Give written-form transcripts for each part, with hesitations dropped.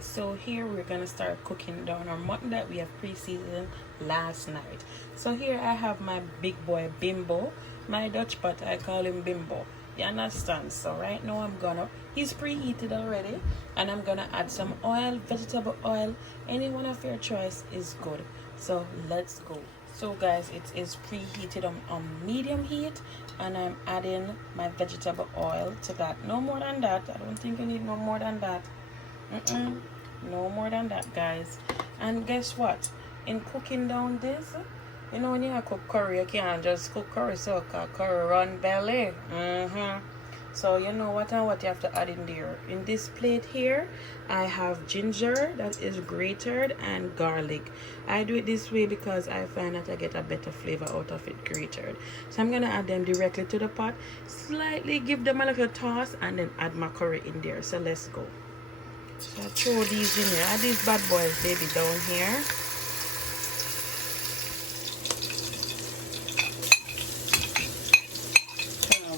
Right, so here we're gonna start cooking down our mutton that we have pre-seasoned last night. So here I have my big boy Bimbo, my Dutch pot. I call him Bimbo. You understand? So right now he's preheated already, and I'm gonna add some oil, vegetable oil. Any one of your choice is good. So let's go. So guys, it is preheated on medium heat, and I'm adding my vegetable oil to that. No more than that. I don't think you need no more than that. No more than that, guys. And guess what? In cooking down this, you know, when you cook curry, you can't just cook curry so curry run belly. So you know what and what you have to add in there. In this plate here, I have ginger that is grated and garlic. I do it this way because I find that I get a better flavor out of it grated. So I'm gonna add them directly to the pot, slightly give them a little toss, and then add my curry in there. So let's go. So I throw these in here. Add these bad boys, baby, down here.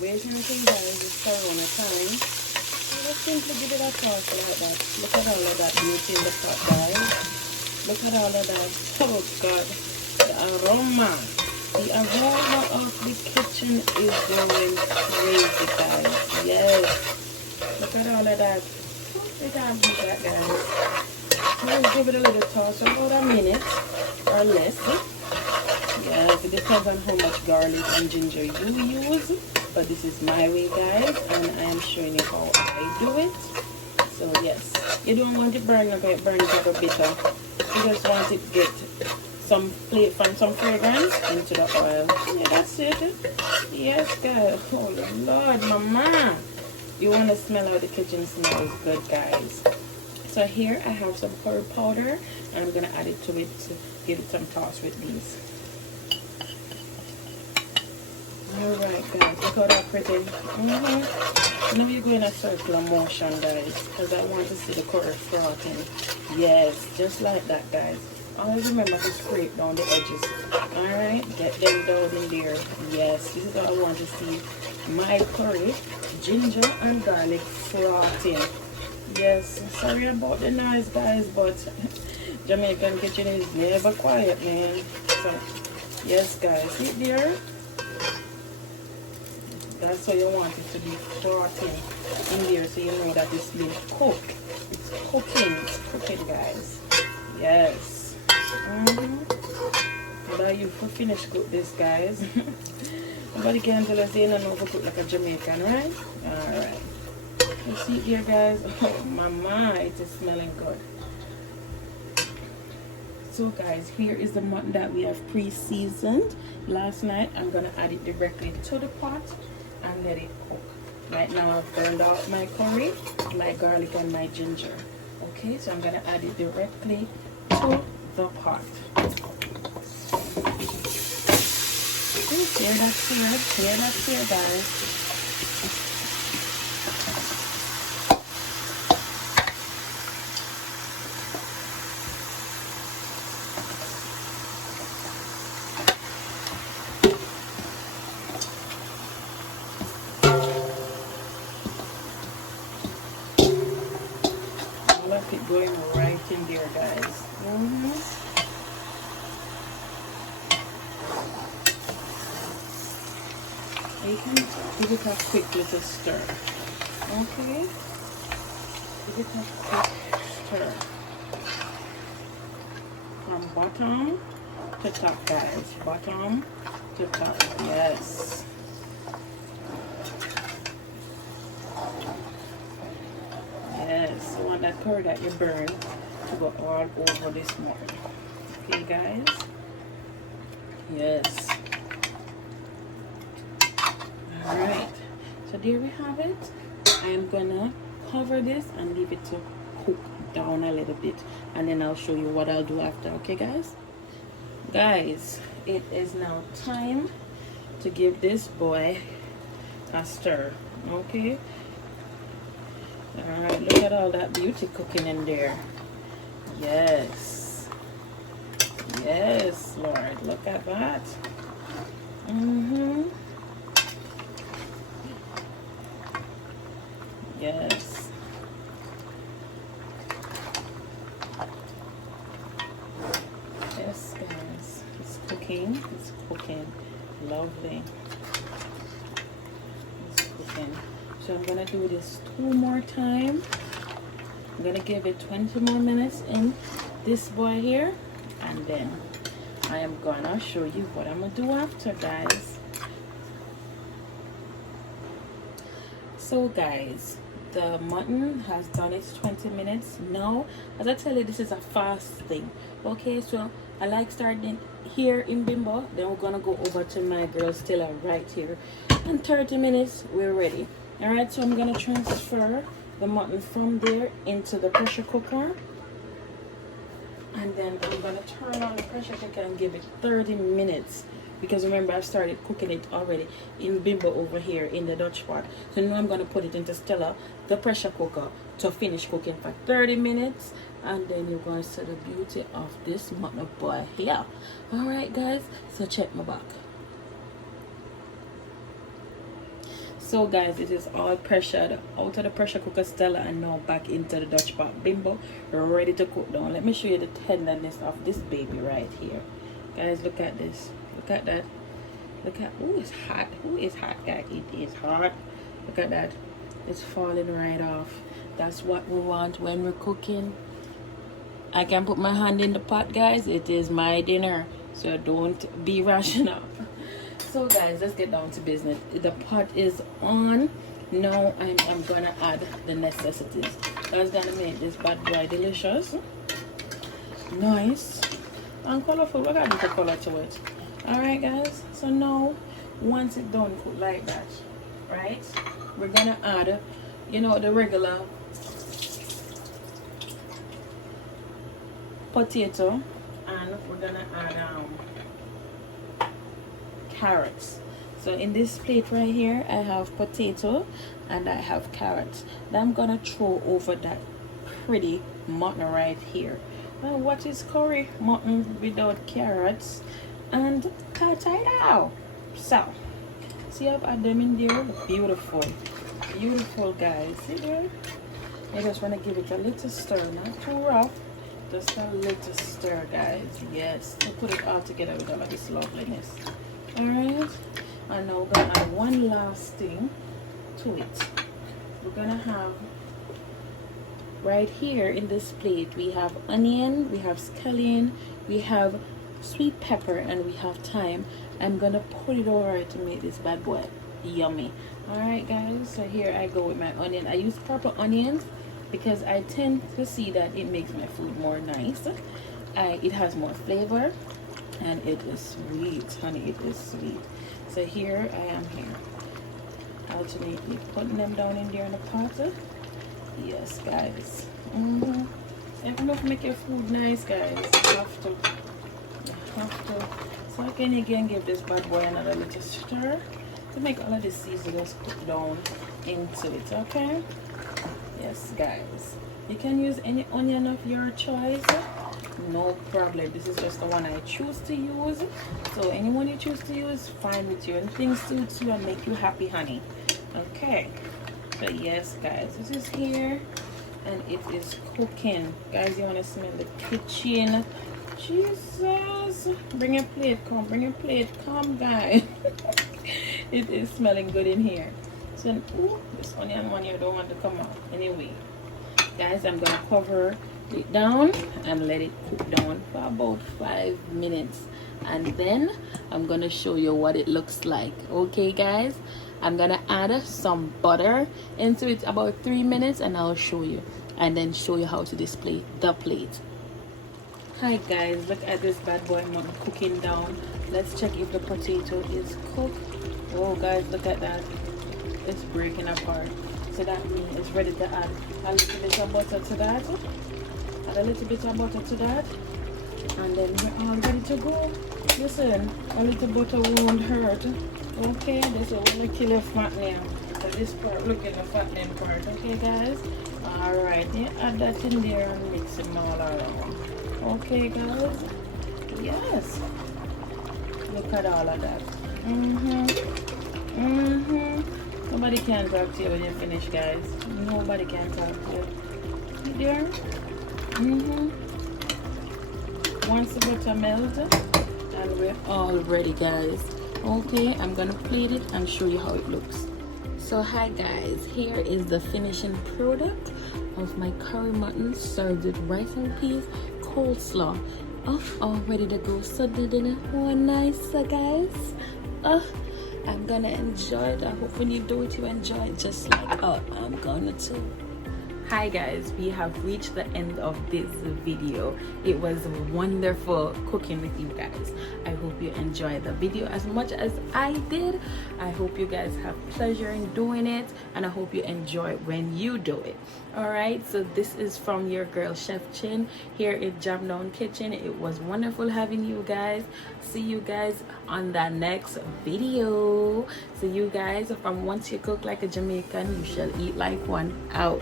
Waiting until guys is around a time. Just simply give it a toss like that. Look at all of that beauty in the pot, guys. Look at all of that. Oh God, the aroma. The aroma of the kitchen is going crazy, guys. Yes. Look at all of that. We can't do that, guys. We'll give it a little toss for about a minute or less. Yes, it depends on how much garlic and ginger you use. But this is my way, guys, and I am showing you how I do it. So yes, you don't want it burn up a bitter. You just want it to get some fragrance into the oil. Yeah, that's it. Yes, guys. Oh Lord, mama, you want to smell how the kitchen smells good, guys. So here I have some curry powder, and I'm gonna add it to it to give it some toss with these. Alright guys, look how that pretty. Now you go in a circular motion, guys, because I want to see the curry frothing. Yes, just like that, guys. Always remember to scrape down the edges. Alright, get them down in there. Yes, this is what I want to see. My curry, ginger and garlic frothing. Yes, sorry about the noise, guys, but Jamaican kitchen is never quiet, man. So, yes, guys, see it there? That's how you want it to be frothing in there, so you know that it's been cooked. It's cooking, guys. Yes. But you could finish cook this, guys. Nobody can tell us they don't know how to cook like a Jamaican, right? Alright. You see it here, guys? Oh, mama, it is smelling good. So guys, here is the mutton that we have pre-seasoned last night. I'm going to add it directly to the pot and let it cook. Right now I've burned out my curry, my garlic, and my ginger. Okay, so I'm going to add it directly to the pot. Here, that's here, guys. It going right in there, guys. You can give it a quick little stir. Okay, give it a quick stir from bottom to top, guys. Bottom to top. Yes. Yes, you want that curry that you burn to go all over this morning. Okay, guys? Yes. Alright. So there we have it. I'm gonna cover this and leave it to cook down a little bit. And then I'll show you what I'll do after. Okay, guys? Guys, it is now time to give this boy a stir. Okay? Alright, look at all that beauty cooking in there. Yes. Yes, Lord. Look at that. Yes. cooking. It's cooking. Lovely. It's cooking. So I'm gonna do this 2 more times. I'm gonna give it 20 more minutes in this boy here, and then I am gonna show you what I'm gonna do after, guys. So guys, the mutton has done its 20 minutes. Now, as I tell you, this is a fast thing. Okay, so I like starting here in Bimbo, then we're gonna go over to my girl Stella right here. In 30 minutes, we're ready. Alright, so I'm gonna transfer the mutton from there into the pressure cooker. And then I'm gonna turn on the pressure cooker and give it 30 minutes. Because remember, I started cooking it already in Bimbo over here in the Dutch pot. So now I'm going to put it into Stella, the pressure cooker, to finish cooking for 30 minutes. And then you're going to see the beauty of this mutton boy here. Alright guys, so check my back. So guys, it is all pressured out of the pressure cooker Stella and now back into the Dutch pot Bimbo, ready to cook down. Let me show you the tenderness of this baby right here. Guys, look at this. Look at that. Look at, oh, it's hot. Oh, it's hot, guys. It is hot. Look at that. It's falling right off. That's what we want when we're cooking. I can put my hand in the pot, guys. It is my dinner, so don't be rushing up. So guys, let's get down to business. The pot is on. Now I'm gonna add the necessities. That's gonna make this bad boy delicious, nice and colorful. Look at the color to it. Alright guys, so now once it's done cook like that, right, we're gonna add, you know, the regular potato, and we're gonna add carrots. So in this plate right here, I have potato and I have carrots that I'm gonna throw over that pretty mutton right here. Now what is curry mutton without carrots and potato? So see, I've added them in there. Beautiful, beautiful guys. See there? I just want to give it a little stir, not too rough, just a little stir, guys. Yes, to put it all together with all of this loveliness. All right, and now we're gonna add one last thing to it. We're gonna have right here in this plate, we have onion, we have scallion, we have sweet pepper, and we have thyme. I'm gonna put it over to make this bad boy yummy. All right guys, so here I go with my onion. I use purple onions because I tend to see that it makes my food more nice. It has more flavor and it is sweet, honey. It is sweet. So here I am here alternately putting them down in there in the pot. Yes guys, if you want to make your food nice, guys, you have to. So again, give this bad boy another little stir to make all of the seasonings cook down into it. Okay, yes guys, you can use any onion of your choice, no problem. This is just the one I choose to use, so anyone you choose to use, fine with you, and things suits you and make you happy, honey. Okay, so yes guys, this is here and it is cooking. Guys, you want to smell the kitchen? Jesus, bring a plate, come, bring a plate, come guys. It is smelling good in here. So ooh, this onion one here don't want to come out. Anyway guys, I'm gonna cover it down and let it cook down for about 5 minutes, and then I'm gonna show you what it looks like. Okay guys, I'm gonna add some butter into it about 3 minutes and I'll show you, and then show you how to display the plate. Hi guys, look at this bad boy mutton cooking down. Let's check if the potato is cooked. Oh guys, look at that, it's breaking apart. So that means it's ready to add a little bit of butter to that. Add a little bit of butter to that, and then we're all ready to go. Listen, a little butter won't hurt. Okay, this will only kill your fat now. So this part, look at the fattening part. Okay guys, all right, you add that in there and mix them all around. Okay guys, yes, look at all of that. Nobody can talk to you when you finish, guys. Nobody can talk to you. You there? Once the butter melts, And we're all ready, guys. Okay, I'm gonna plate it and show you how it looks. So hi guys, here is the finishing product of my curry mutton served with rice and peas, coleslaw. Oh, all ready to go. Sunday dinner. Oh, nice, guys. Oh, I'm gonna enjoy it. I hope when you do it, you enjoy it just like I'm gonna too. Hi guys, we have reached the end of this video. It was wonderful cooking with you guys. I hope you enjoyed the video as much as I did. I hope you guys have pleasure in doing it, and I hope you enjoy when you do it. All right, so this is from your girl Chef Chin here in Jam Down Kitchen. It was wonderful having you guys. See you guys on the next video. See you guys from Once You Cook Like a Jamaican, You Shall Eat Like One. Out.